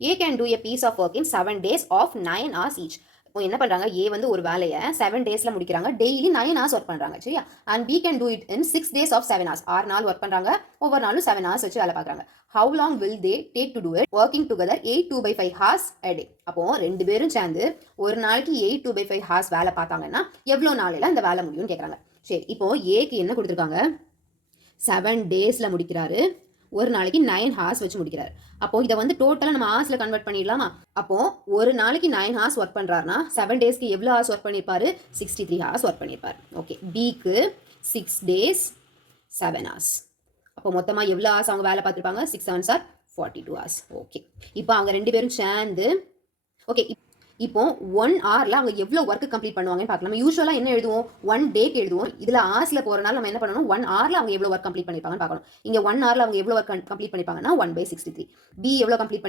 A can do a piece of work in 7 days of 9 hours each. இப்போ என்ன பண்ணுறாங்க, ஏ வந்து ஒரு வேலையை 7 டேஸில் முடிக்கிறாங்க, டெய்லி 9 hours ஒர்க் பண்ணுறாங்க சரியா. And B can do it in 6 days of 7 hours. 6 நாள் ஒர்க் பண்ணுறாங்க, ஒவ்வொரு நாளும் 7 hours வச்சு வேலை பார்க்குறாங்க. How long will they take to do it working together 8 2/5 hours a day. அப்போ ரெண்டு பேரும் சேர்ந்து ஒரு நாளைக்கு 8 2/5 hours வேலை பார்த்தாங்கன்னா எவ்வளோ நாளில் அந்த வேலை முடியும்னு கேட்குறாங்க. சரி, இப்போ ஏக்கு என்ன கொடுத்துருக்காங்க, 7 டேஸில் முடிக்கிறாரு, ஒரு நாளைக்கு 9 hours வச்சு முடிக்கிறாரு. அப்போ இதை வந்து டோட்டலாக நம்ம ஹார்ஸ்ல கன்வெர்ட் பண்ணிடலாமா. அப்போ ஒரு நாளைக்கு 9 hours ஒர்க் பண்ணுறாருனா 7 டேஸ்க்கு எவ்வளோ ஹார்ஸ் ஒர்க் பண்ணியிருப்பாரு, 63 hours ஒர்க் பண்ணியிருப்பாரு. ஓகே, பிக்கு 6 days 7 hours. அப்போ மொத்தமாக எவ்வளோ ஹார்ஸ் அவங்க வேலை பார்த்துருப்பாங்க, 6 7s are 42 hours. ஓகே, இப்போ அவங்க ரெண்டு பேரும் சேர்ந்து ஓகே இப்போ 1 hourல அவங்க எவ்வளோ ஒர்க் கம்ப்ளீட் பண்ணுவாங்கன்னு பார்க்கலாம். நம்ம யூஸ்வலாக என்ன எழுதுவோம், 1 டேக்கு எழுதுவோம். இதில் ஹார்ஸில் போகிறனால நம்ம என்ன பண்ணணும், 1 hourல அவங்க எவ்வளோ ஒர்க் கம்ப்ளீட் பண்ணிப்பாங்கன்னு பார்க்கணும். இங்கே 1 hourல அவங்க எவ்வளோ ஒர்க் கம்ப்ளீட் பண்ணிப்பாங்கன்னா 1/63. பி எவ்வளோ கம்ப்ளீட்